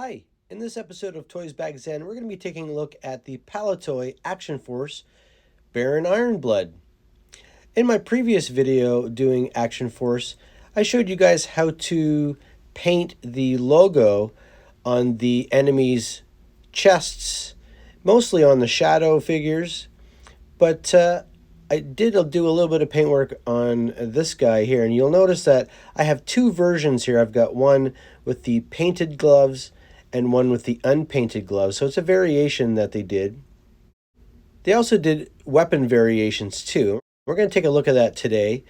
Hi, in this episode of Toys Bags Zen, we're going to be taking a look at the Palitoy Action Force Baron Ironblood. In my previous video doing Action Force, I showed you guys how to paint the logo on the enemy's chests, mostly on the shadow figures, but I did do a little bit of paint work on this guy here, and you'll notice that I have two versions here. I've got one with the painted gloves and one with the unpainted gloves, so it's a variation that they did. They also did weapon variations too. We're going to take a look at that today.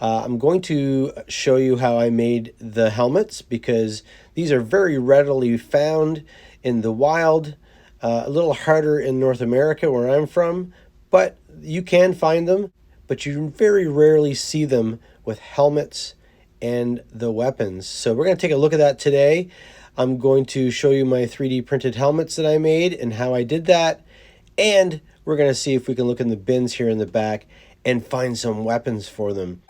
I'm going to show you how I made the helmets because these are very readily found in the wild, a little harder in North America where I'm from, but you can find them, but you very rarely see them with helmets and the weapons. So we're going to take a look at that today. I'm going to show you my 3D printed helmets that I made and how I did that. And we're going to see if we can look in the bins here in the back and find some weapons for them.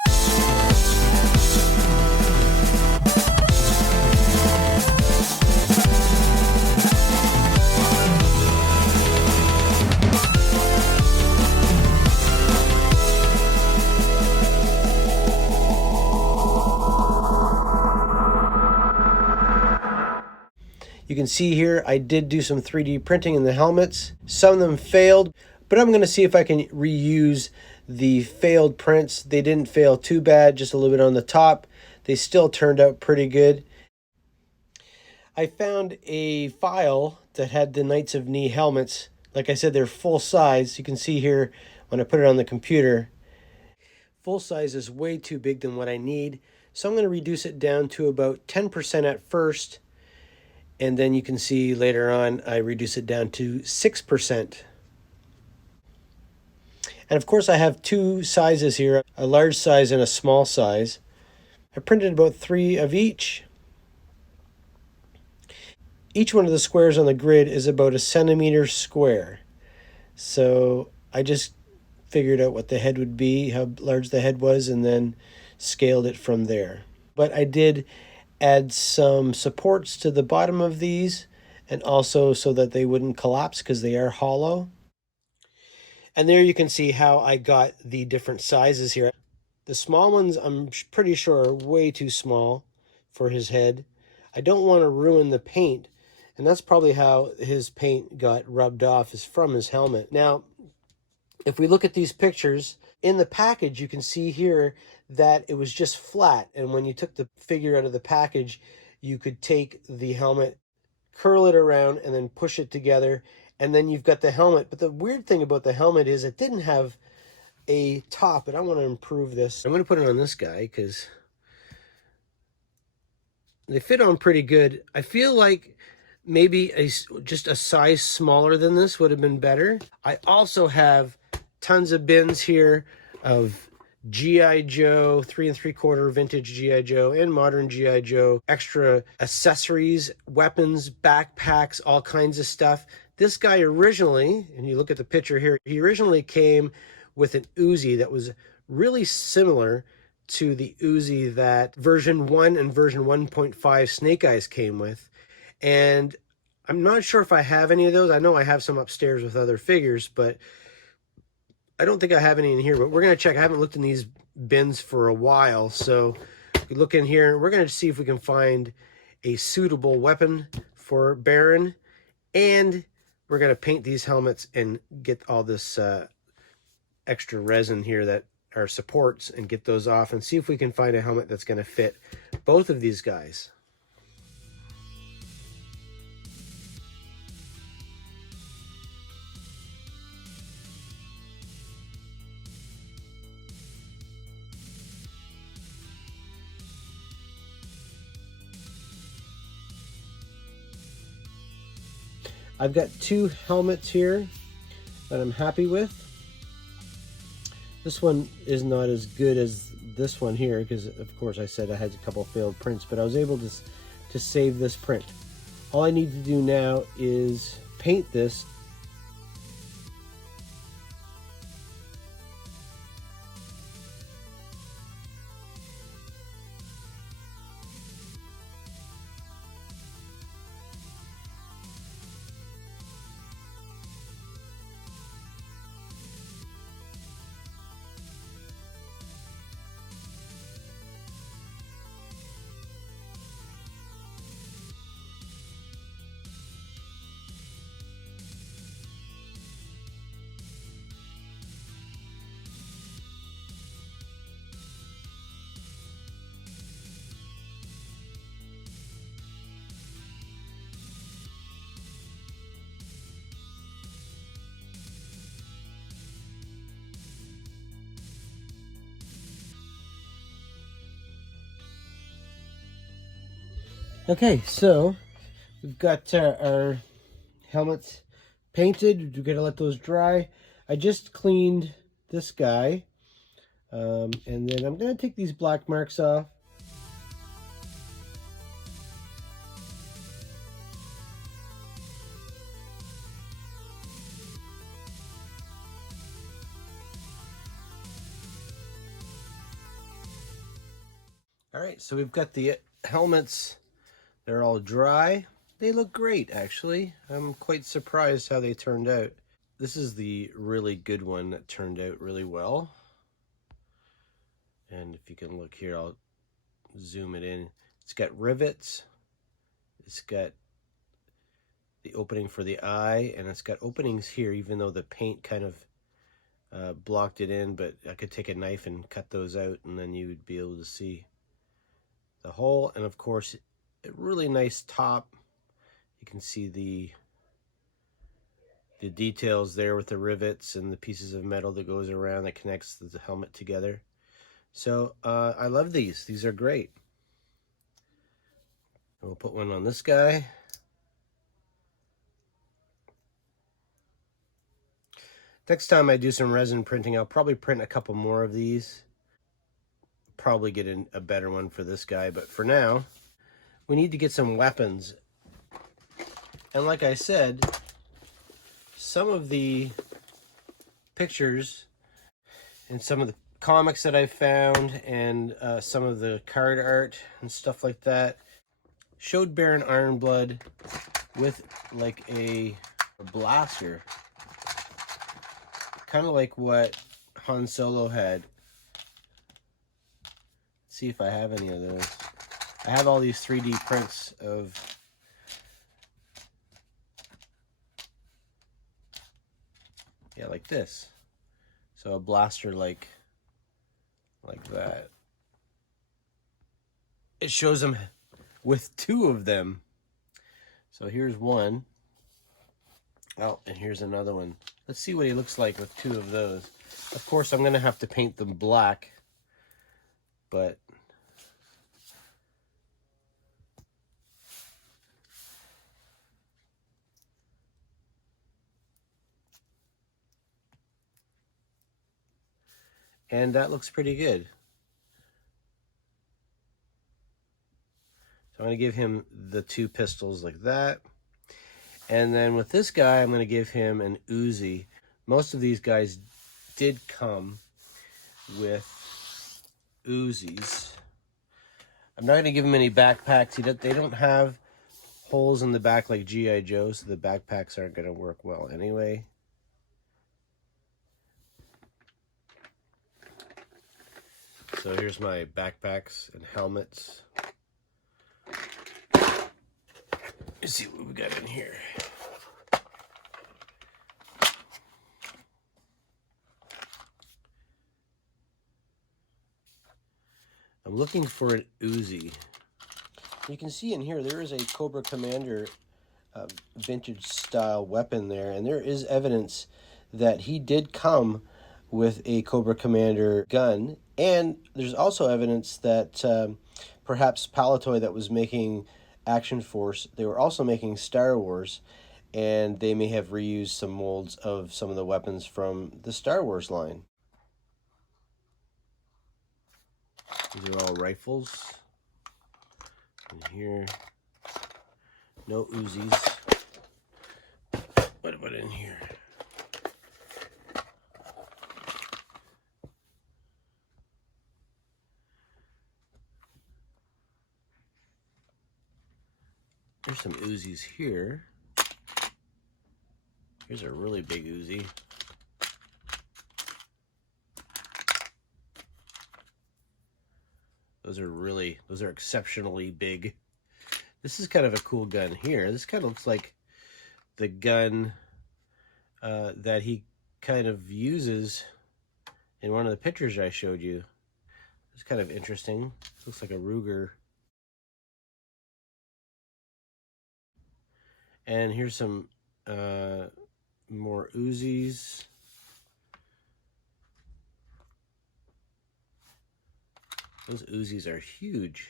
You can see here I did do some 3D printing in the helmets. Some of them failed, but I'm going to see if I can reuse the failed prints. They didn't fail too bad, just a little bit on the top. They still turned out pretty good. I found a file that had the Knights of Ni helmets. Like I said, they're full size. You can see here when I put it on the computer. Full size is way too big than what I need, so I'm going to reduce it down to about 10% at first. And then you can see later on, I reduce it down to 6%. And of course, I have two sizes here, a large size and a small size. I printed about 3 of each. Each one of the squares on the grid is about 1 centimeter square. So I just figured out what the head would be, how large the head was, and then scaled it from there. But I did add some supports to the bottom of these, and also so that they wouldn't collapse because they are hollow. And there you can see how I got the different sizes here. The small ones I'm pretty sure are way too small for his head. I don't want to ruin the paint, and that's probably how his paint got rubbed off, is from his helmet. Now, if we look at these pictures, in the package you can see here that it was just flat, and when you took the figure out of the package, you could take the helmet, curl it around, and then push it together, and then you've got the helmet. But the weird thing about the helmet is it didn't have a top, and I want to improve this. I'm going to put it on this guy because they fit on pretty good. I feel like maybe just a size smaller than this would have been better. I also have tons of bins here of G.I. Joe, 3 3/4 vintage G.I. Joe and modern G.I. Joe, extra accessories, weapons, backpacks, all kinds of stuff. This guy originally, and you look at the picture here, he originally came with an Uzi that was really similar to the Uzi that version 1 and version 1.5 Snake Eyes came with. And I'm not sure if I have any of those. I know I have some upstairs with other figures, but I don't think I have any in here. But we're going to check. I haven't looked in these bins for a while. So we look in here. We're going to see if we can find a suitable weapon for Baron. And we're going to paint these helmets and get all this extra resin here that are supports and get those off and see if we can find a helmet that's going to fit both of these guys. I've got 2 helmets here that I'm happy with. This one is not as good as this one here because, of course, I said I had a couple failed prints, but I was able to save this print. All I need to do now is paint this. Okay, so we've got our helmets painted. We're gonna let those dry. I just cleaned this guy, and then I'm gonna take these black marks off. All right, so we've got the helmets. They're all dry. They look great, actually. I'm quite surprised how they turned out. This is the really good one that turned out really well. And if you can look here, I'll zoom it in. It's got rivets. It's got the opening for the eye, and it's got openings here, even though the paint kind of blocked it in, but I could take a knife and cut those out, and then you would be able to see the hole. And of course, a really nice top. You can see the details there with the rivets and the pieces of metal that goes around that connects the helmet together. So I love these. These are great. We'll put one on this guy. Next time I do some resin printing, I'll probably print a couple more of these. Probably get a better one for this guy, but for now, we need to get some weapons. And like I said, some of the pictures and some of the comics that I've found and some of the card art and stuff like that showed Baron Ironblood with like a blaster, kind of like what Han Solo had. Let's see if I have any of those. I have all these 3D prints of like this. So a blaster like that. It shows them with two of them. So here's one. Oh, and here's another one. Let's see what he looks like with two of those. Of course, I'm going to have to paint them black, but and that looks pretty good. So I'm going to give him the two pistols like that. And then with this guy, I'm going to give him an Uzi. Most of these guys did come with Uzis. I'm not going to give him any backpacks. They don't have holes in the back like G.I. Joe, so the backpacks aren't going to work well anyway. So here's my backpacks and helmets. Let's see what we got in here. I'm looking for an Uzi. You can see in here there is a Cobra Commander vintage style weapon there, and there is evidence that he did come with a Cobra Commander gun, and there's also evidence that perhaps Palitoy, that was making Action Force, they were also making Star Wars, and they may have reused some molds of some of the weapons from the Star Wars line. These are all rifles. And here, no Uzis. What about in here? There's some Uzis here. Here's a really big Uzi. Those are exceptionally big. This is kind of a cool gun here. This kind of looks like the gun that he kind of uses in one of the pictures I showed you. It's kind of interesting. It looks like a Ruger. And here's some more Uzis. Those Uzis are huge.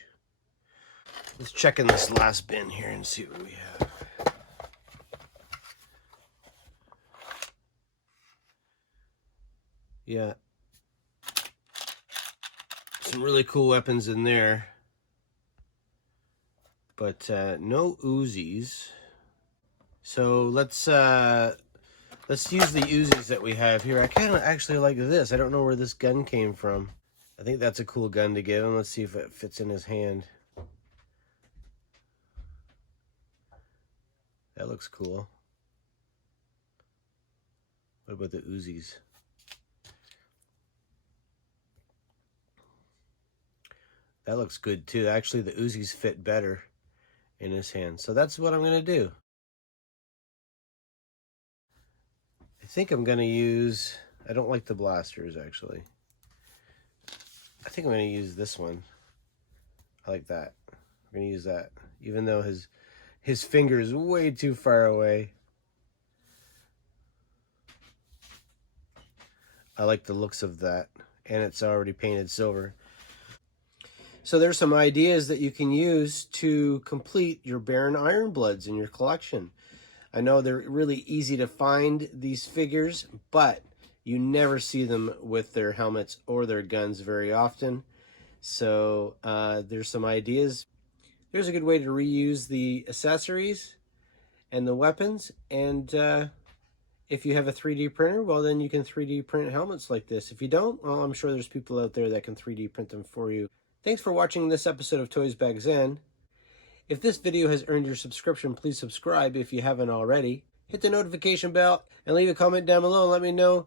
Let's check in this last bin here and see what we have. Yeah. Some really cool weapons in there. But no Uzis. So let's use the Uzis that we have here. I kind of actually like this. I don't know where this gun came from. I think that's a cool gun to give him. Let's see if it fits in his hand. That looks cool. What about the Uzis? That looks good too. Actually, the Uzis fit better in his hand. So that's what I'm going to do. I think I'm going to use... I don't like the blasters, actually. I think I'm going to use this one. I like that. I'm going to use that. Even though his finger is way too far away. I like the looks of that. And it's already painted silver. So there's some ideas that you can use to complete your Baron Ironbloods in your collection. I know they're really easy to find, these figures, but you never see them with their helmets or their guns very often. So there's some ideas. Here's a good way to reuse the accessories and the weapons. And if you have a 3D printer, well, then you can 3D print helmets like this. If you don't, well, I'm sure there's people out there that can 3D print them for you. Thanks for watching this episode of Toys Back Zen. If this video has earned your subscription, please subscribe if you haven't already. Hit the notification bell and leave a comment down below and let me know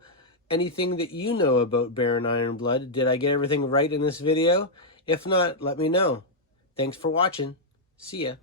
anything that you know about Baron Ironblood. Did I get everything right in this video? If not, let me know. Thanks for watching. See ya.